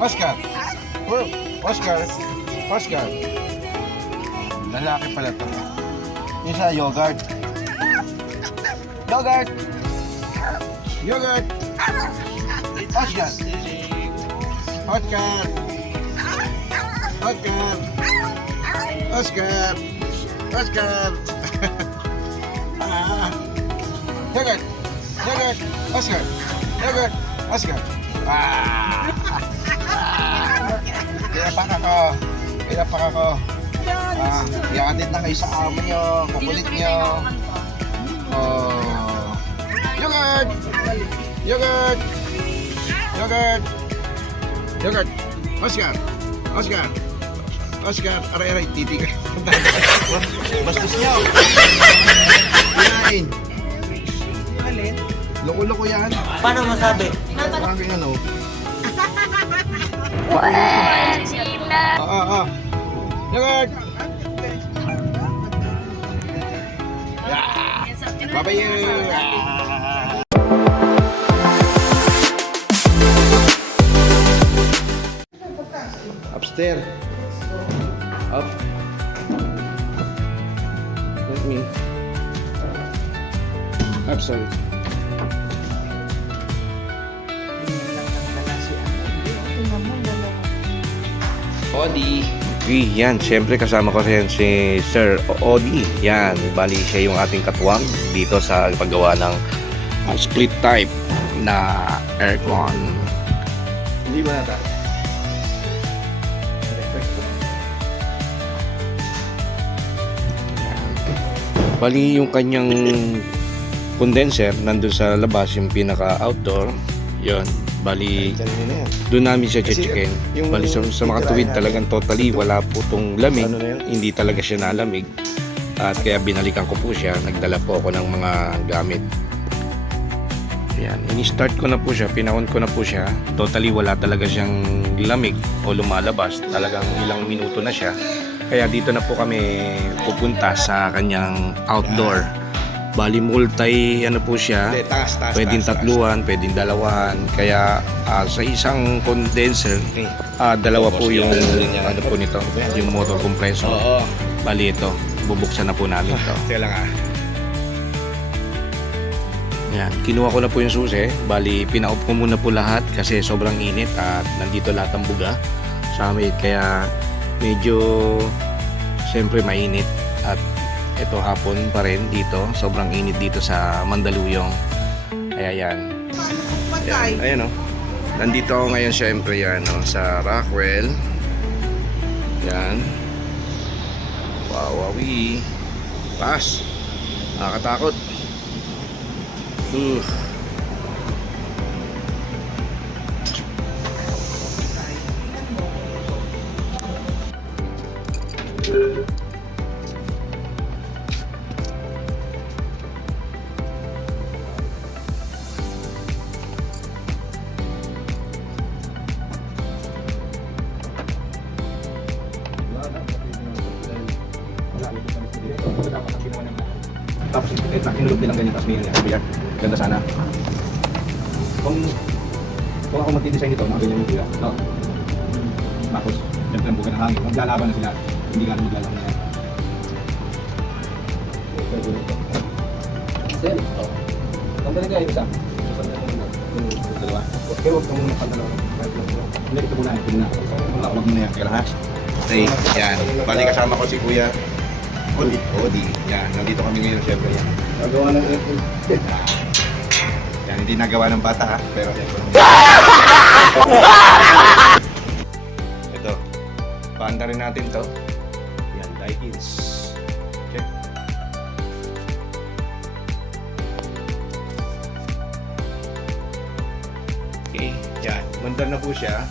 Oscar. Oh, Oscar. Oscar. Lalaki pala to. Isa, yogurt. Yogurt. Yogurt. Oscar. Oscar. Oscar. Oscar. Oscar. Ah. Yogurt. Yogurt. Oscar. Yogurt. Oscar. Ah. Pinapak ako. Pinapak ako. Iakatid na kayo sa amo nyo. Kukulit nyo. Oh. Yogurt. Yogurt. Yogurt. Yogurt. Oscar. Oscar. Oscar. Aray-aray. Titig. Bastos nyo. Yan. Loko-loko yan. Paano masabi? Parang ganyan o. Yogurt. Yeah. Bye-bye. Upstairs. Up. Let me. Upstairs. Odi. Yan, siyempre kasama ko rin si Sir Odi. Yan, bali siya yung ating katuwang dito sa paggawa ng split type na aircon. Hindi ba nata? Bali yung kanyang condenser nandun sa labas, yung pinaka outdoor. Yon, bali doon namin siya checkin. Bali sa makatuwid talagang totally wala po tong lamig, hindi talaga siya nalamig. At kaya binalikan ko po siya, nagdala po ako ng mga gamit. Ayan, ini-start ko na po siya, pinahon ko na po siya. Totally wala talaga siyang lamig o lumalabas, talagang ilang minuto na siya. Kaya dito na po kami pupunta sa kanyang outdoor. Bali multi ano po siya, pwedeng tatluhan, pwedeng dalawahan. Kaya sa isang condenser, dalawa po yung ano po nito, yung motor compressor. Bali ito, bubuksan na po namin ito. Yan, kinuha ko na po yung susi. Bali pina-off ko muna po lahat kasi sobrang init at nandito lahat ang buga sa amin. Kaya medyo siyempre mainit at ito hapon pa rin dito, sobrang init dito sa Mandaluyong. Kaya yan. Ayan o. Nandito ako ngayon siyempre yan o, sa Rockwell. Yan. Wawawi. Pass. Nakakatakot. Tapos kinulog din ang ganyan, tapos may biyak. Ganda sana. Kung ako magdidesign nito, mga ganyan yung biyak. No? Tapos, siyempre ang buka ng hangin. Maglalaban na sila. Hindi gano'n maglalaban na yan. Sir, ang talaga yung isa. Dalawa. Okay, huwag ka muna pag-dalawa. Hindi, ito muna. Ito muna. Huwag muna yan. Kaya lahat. Okay, yan. Bali kasama ko si Kuya Odi. Yan, nandito kami ngayon siyempre. Yan. Nagawa ng aircon. Yan, hindi nagawa ng bata ha, pero ito, paanda rin natin to. Yan, Daikin's. Check. Okay, yan, mandar na po siya.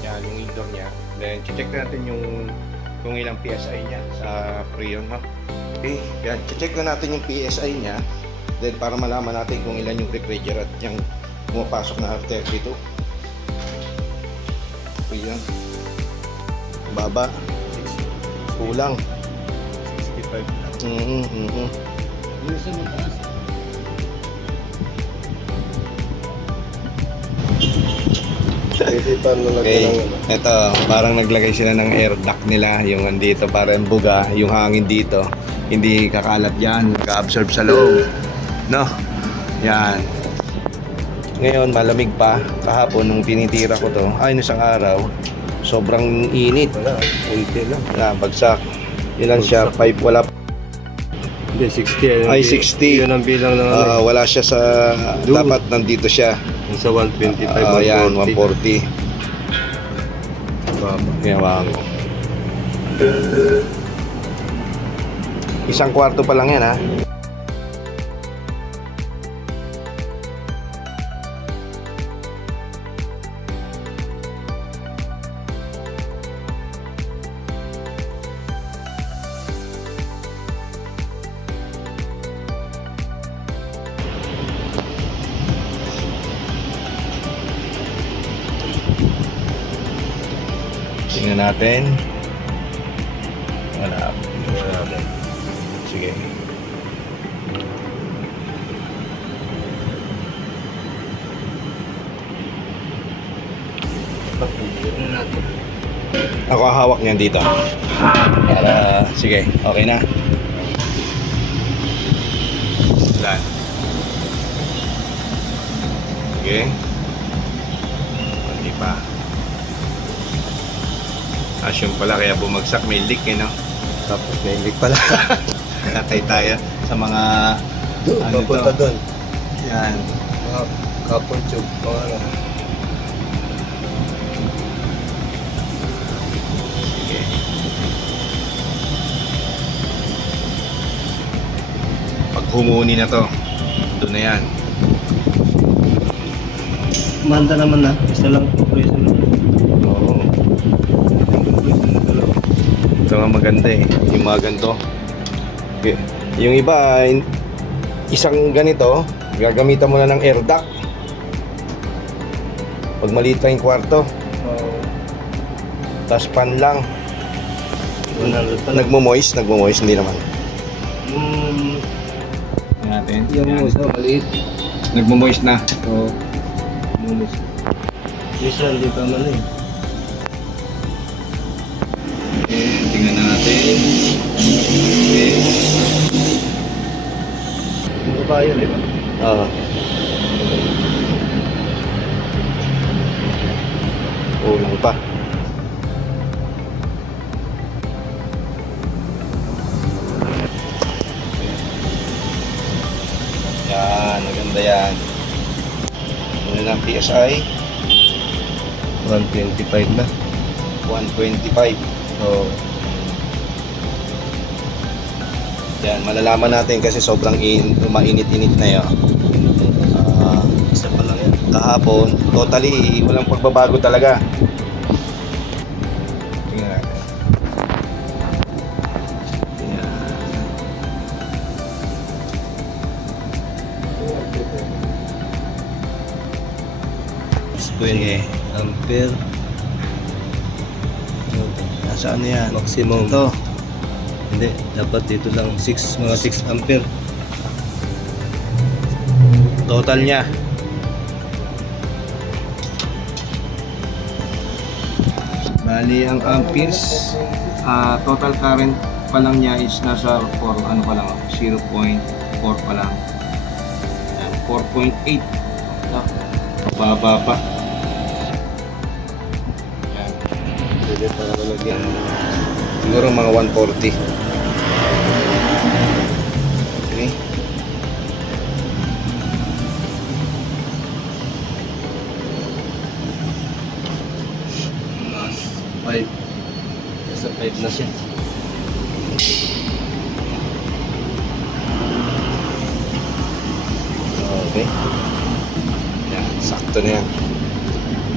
Yan, yung indoor niya. Then, check natin yung kung ilang PSI niya sa Freon ha. Okay, yan, check na natin yung PSI niya. Then para malaman natin kung ilan yung refrigerant yung pumapasok na R32. Okay yan. Baba. Kulang. 65. Okay, ito, parang naglagay sila ng air duct nila, yung andito, parang buga, yung hangin dito, hindi kakalat yan, nag-absorb sa loob, no? Yan. Ngayon, malamig pa, kahapon nung tinitira ko to, ay, isang araw, sobrang init. Wala, unti lang. Bagsak. Ilan siya? Pipe, wala. Hindi, 60. Ay, 60. Yun ang bilang ng ano. Wala siya sa, Doon. dapat nandito siya. Yung sa 125, Yan, 140. 140. Yan, wang. Isang kwarto pa lang yan, ha? Tingnan natin. Wala. Sige. Ako hawak niyan dito. Para, sige, okay na. Wala. Sige. Hindi pa. Asyong pala kaya bumagsak, may leak eh, no? Tapos may leak pala. Katay tayo sa mga Doon, ano papunta to? doon. Yan. Mga couple tube. Mga ano. Sige. Pag humuni na to, doon na yan. Manda naman na. Isa lang compression. Oo. Ito nga maganda eh. Yung mga ganito. Okay. Yung iba, isang ganito, gagamitan mo na ng air duct. Pag maliit lang yung kwarto, tas pan lang. 100 pala. Nagmo-moist, hindi naman. Hmm, Natin. yung isa maliit. Nagmo-moist na. Oo. Munis. Isa, hindi pa man eh. Tingnan natin. Okay. Yung kabayo, di ba? Oo. Ulang pa. Yan, maganda yan. Ano ng PSI? 125 na. 125. Oo. Yan, malalaman natin kasi sobrang mainit-init na yun. Isa pa lang yan. Kahapon, totally walang pagbabago talaga. Tingnan natin. Yan. 20 ampere. Nasaan na yan? Maximum. Ito. Hindi, dapat dito lang 6, mga 6 ampere. Total niya. Bali, ang amperes, total current pa lang niya is nasa 4, ano pa lang, 0.4 pa lang. Yan, 4.8. Baba pa. Yan. Pwede pa lalagyan. Siguro mga 140. Okay. Mas 5. Nasa 5 na siya. Okay. Yan, sakto na yan.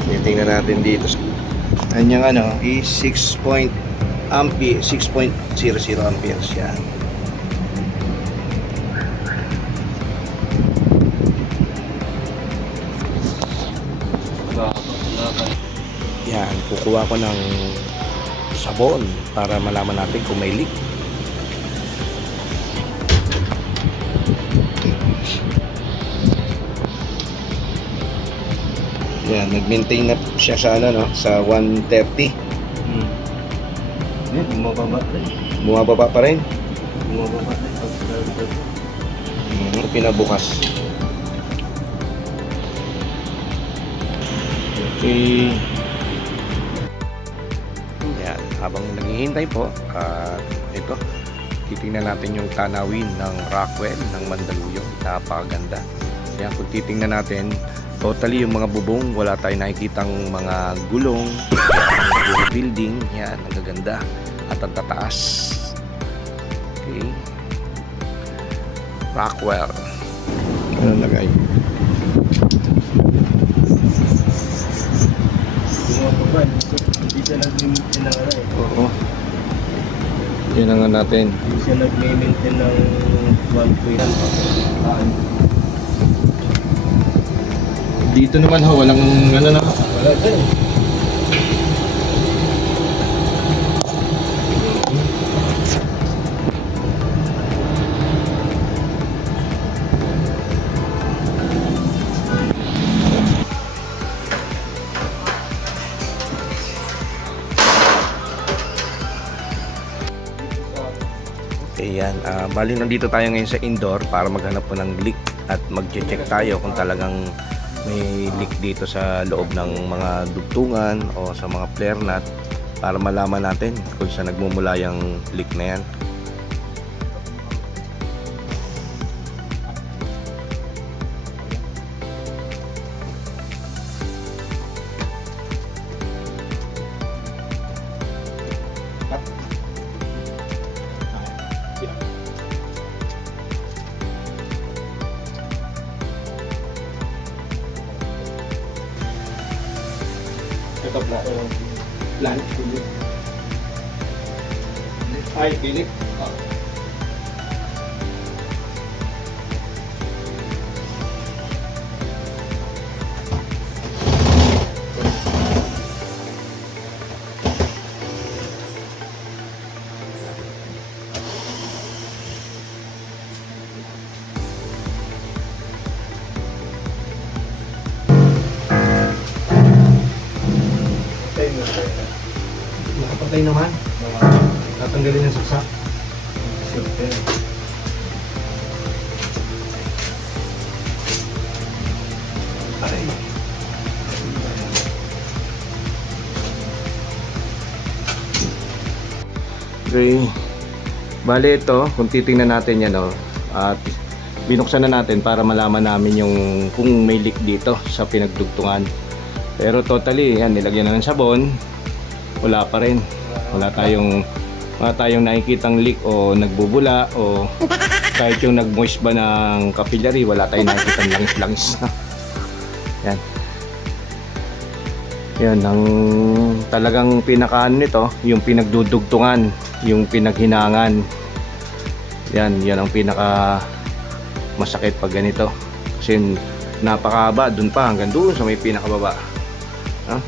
Titingnan natin dito. Kanyang ano is 6.0 amperes yan. Yan, kukuha ko ng sabon para malaman natin kung may leak. Yan, nag-maintain na siya sa ano, no? Sa 130. Hindi, bumababa rin. Bumababa pa rin. Bumababa rin. Pinabukas. Okay. Yan, habang naghihintay po, ito, titingnan natin yung tanawin ng Rockwell ng Mandaluyong. Napakaganda. Yan, kung titingnan natin, totally yung mga bubong, wala tayong nakikitang mga gulong, yung building, yan, ang gaganda at ang tataas. Okay. Rockwell. Ano lagay? Bumababa. Hindi siya nag-maintain ng ano eh. Oo. Yan ang natin. Hindi siya nag-maintain ng 1.5. Dito naman ho, walang ano na. Wala dyan. Ayan, bali nandito tayo ngayon sa indoor para maghanap po ng leak at mag-check tayo kung talagang may leak dito sa loob ng mga dugtungan o sa mga flare nut para malaman natin kung saan nagmumula yung leak na yan. Ito pla. Plan. Ay, Philip. Nakapatay naman. Tatanggalin yung saksak. Super. Ay. Okay. Bale ito, kung titingnan natin yan, at binuksan na natin para malaman namin yung kung may leak dito sa pinagdugtungan. Pero totally, yan, nilagyan na ng sabon, wala pa rin. Wala tayong nakikitang leak o nagbubula o kahit yung nag-moist ba ng capillary, wala tayong nakikitang langis-langis. Yan. Yan, ang talagang pinakaan nito, yung pinagdudugtungan, yung pinaghinangan. Yan ang pinaka masakit pag ganito. Kasi napakahaba, dun pa hanggang doon sa may pinakababa. Ha?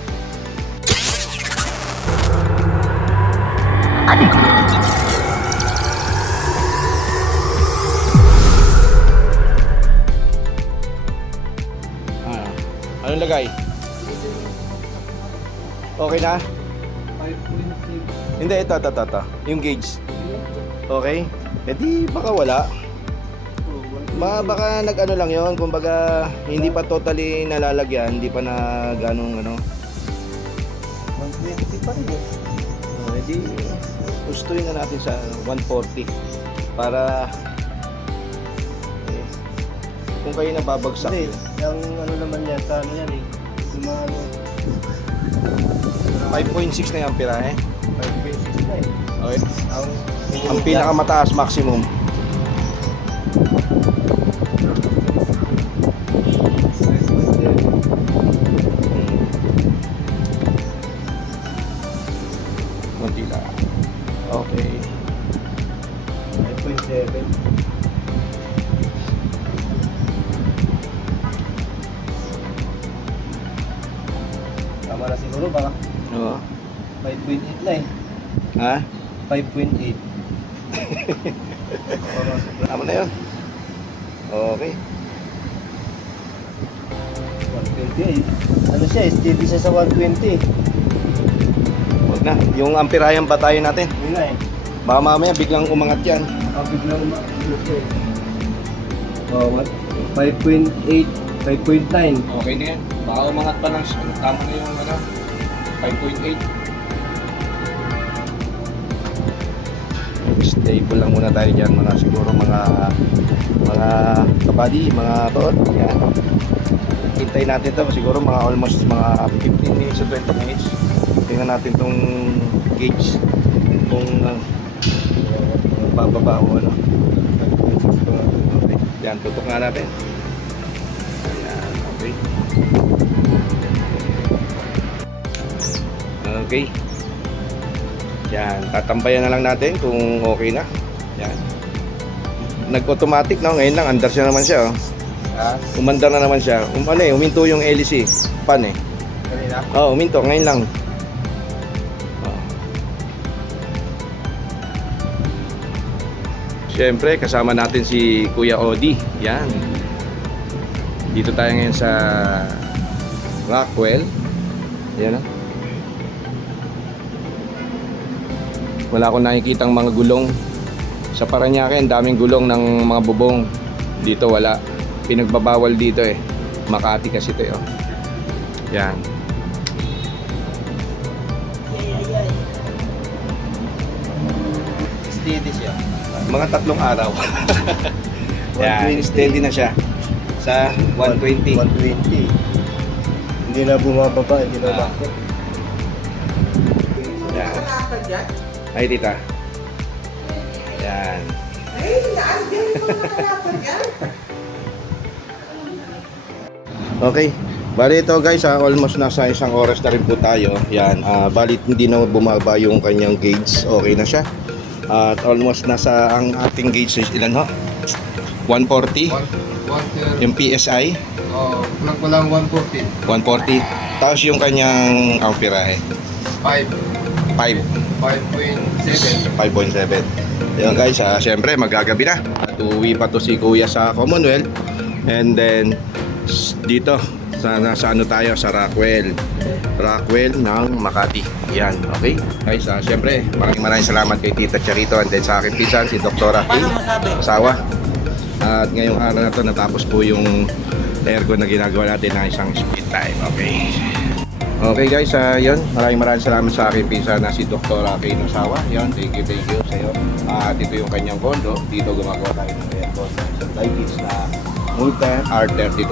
Anong lagay? Okay na? 5.6. Hindi, ito. Yung gauge. Okay? E di baka wala. Baka nag-ano lang yon, kumbaga hindi pa totally nalalagyan, hindi pa na ganong ano. 120 pa rin eh. E di gustuin na natin sa 140 para kung kayo nababagsak. Hindi, yung ano naman yan, sa ano yan eh. Sumano. 5.6 na yung pirahe. 5.6 na eh. Okay. Ang Ang pinakamataas maximum. Kunti lang. Okay. 5.7. Tama na siguro baka Oo. 5.8 na eh. Ha? 5.8. Tama na yun. Okay. 150 128. Ano siya, steady siya sa 120. Huwag na. Yung amperayan batayan natin. Yun na eh. Baka mamaya biglang umangat yan. Biglang what? 5.8, 5.9. Okay na yan. Baka umangat pa ng tama na yung 5.8. Stable lang muna tayo dyan. Siguro mga kabady, mga toon. Yan. Hintay natin to siguro mga almost mga 15 minutes to 20 minutes. Tingnan natin tong gauge kung bababa o ano. Okay. Yan, tutok nga natin. Ayan, okay. Okay. Yan, tatambayan na lang natin kung okay na. Yan. Nag-automatic no, ngayon lang andar siya naman siya oh. Umandar na naman siya. Uminto yung LC pan eh. Kanina? Oh, uminto ngayon lang. Oh. Siyempre, kasama natin si Kuya Odi. Yan. Dito tayo ngayon sa Rockwell. Yan oh. Wala akong nakikitang mga gulong. Sa Parañaque, ang daming gulong ng mga bubong. Dito wala. Pinagbabawal dito eh. Makati kasi ito eh. Oh. Yan. Steady siya. Mga 3 araw. Yan, steady na siya. Sa 120. 120. Hindi na bumababa, hindi na bakit. Yan. Ay, tita. Yan. Okay. Bali ito guys, almost nasa 1 oras na rin po tayo. Yan, balit hindi na bumaba yung kanyang gauge. Okay na siya. At almost nasa ang ating gauge is ilan ho? 140. Yung PSI. Kulang ko lang 140. 140. Tapos yung kanyang amperahe. 5. 5.7. 5.7. Yan guys, syempre magagabi na. At uuwi pa to si Kuya sa Commonwealth. And then dito sa ano tayo sa Rockwell ng Makati. Yan, okay? Guys, syempre maraming salamat kay Tita Charito and then sa akin pinsan si Doktora K. Asawa. At ngayong araw na to natapos po yung aircon na ginagawa natin na isang speed time. Okay. Okay guys, yun. Maraming salamat sa akin pinsan na si Doktora K. Asawa. Yun, thank you sa iyo. At ito yung kanyang condo. Dito gumagawa tayo ng aircon na isang Daikin na Multen R32.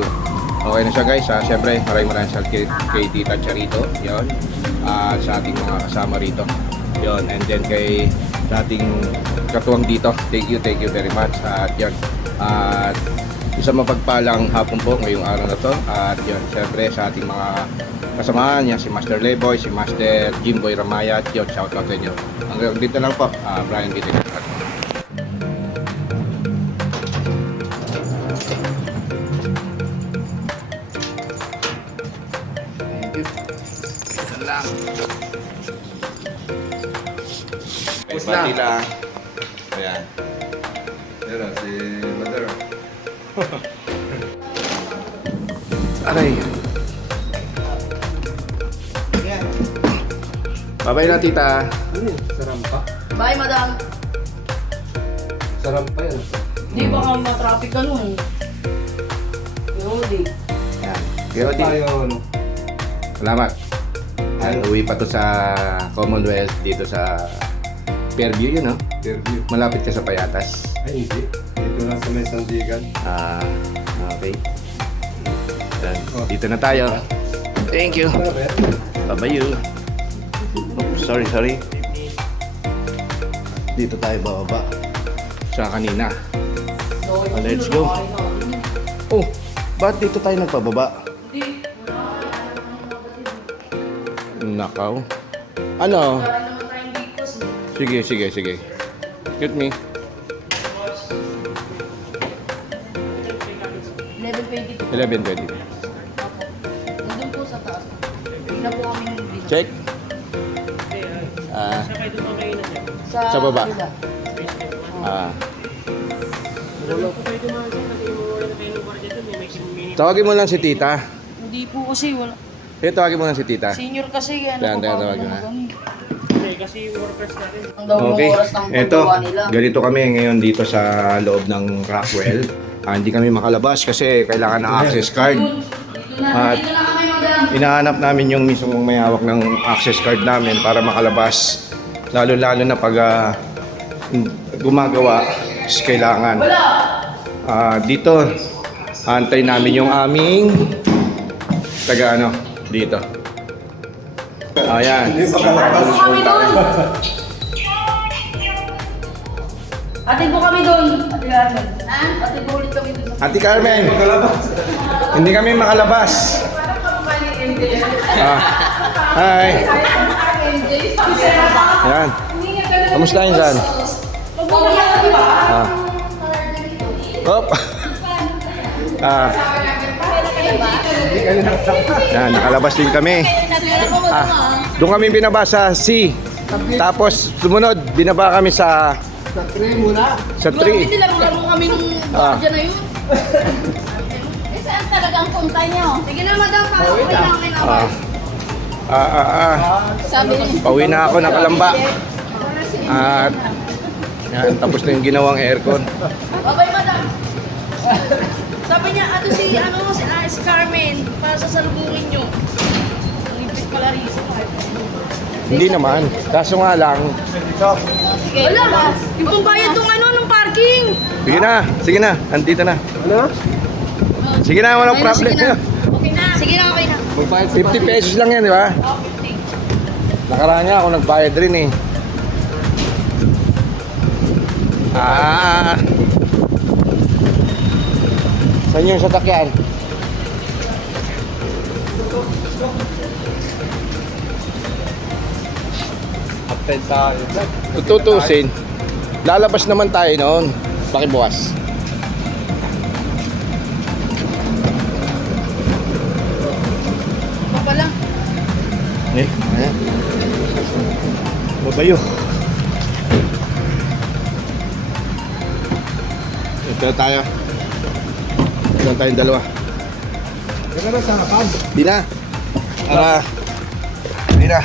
Okay na siya guys. Siyempre maraming salamat kay Tita Charito. Yun. Sa ating mga kasama rito. Yun. And then kay sa ating katuwang dito. Thank you very much. At yun. At isang mapagpalang hapon po ngayong araw na to. At yun. Siyempre sa ating mga kasamahan niya, si Master Leboy, si Master Jimboy Ramaya. At yun. Shoutout sa inyo. Hanggang dito lang po. Brian dito. Lang. May pati lang. Ayan. Ayan si Mother. Aray. Bye-bye na tita. Sarampa? Bye, madam. Sarampa yan. Hindi ba ka ma-traffic ka nun? Hindi. Ayan. Pero di. Tayo, Salamat. Ayan, uwi pa to sa Commonwealth dito sa Fairview yun, no? interview. Malapit ka sa Payatas. Ay, hindi. Dito lang sa may Sandigan. Okay. Ayan, dito na tayo. Thank you. Bye-bye you. Oops, sorry. Dito tayo bababa. Sa kanina. Let's go. Oh, ba't dito tayo nagpababa? Hindi. Nakaw. Ano? Wala naman tayong dikos. Sige. Excuse me. 11.22. 11:20. Nandun po sa taas. Hindi na po kami nandun. Check. Sa baba. kabila. Tawagin mo lang si tita. Hindi po kasi wala. Eh, tawagin mo na si tita. Senior kasi ano Tayo, pa tayo, pa tawagin naman na. kami. Hindi, kasi workers na rin. Ang daw ng Okay, oras ng eto, paggawa nila. ganito kami ngayon dito sa loob ng Rockwell. Hindi kami makalabas kasi kailangan ng access card. At Dito na kami madam. inahanap namin yung mismong may hawak ng access card namin para makalabas. Lalo-lalo na pag gumagawa is kailangan. Dito, antay namin yung aming taga ano, dito. Ayan. Kami doon. Atin po kami doon. Ate Carmen. Atin po ulit kami doon. Ate Carmen, hindi kami makalabas. Hi. Ayan. Kamusta yun dyan? Hop. Yan, nakalabas din kami. Doon kami binaba sa C. Tapos sumunod, binaba kami sa Grabe, tree. nilaro-laro kami nung Ah. dyan na yun. Eh, saan talagang punta niyo? Sige na madam, para okay na kami na. Sabi niya. Pauwi na ako ng Kalamba. At yan, tapos na yung ginawang aircon. Bye-bye madam. Sabi niya, ato si Carmen, para sa salubungin nyo. Ang ipit pala rin. Hindi naman. Kaso nga lang, Wala! Yung pambayad nung parking! sige na, andito na. Sige na, walang Ayun, problem. sige na. Okay na. Sige na, okay na. 50 pesos lang yan, di ba? Nakaraan niya ako nagbayad rin eh. Saan yung sasakyan? Update sa Tutusin. Lalabas naman tayo noon. Pakibukas. Pa pala. Ayan. Babayo. Ito tayo. Ito tayong dalawa. Ganda sa harapan. Di na. Di na.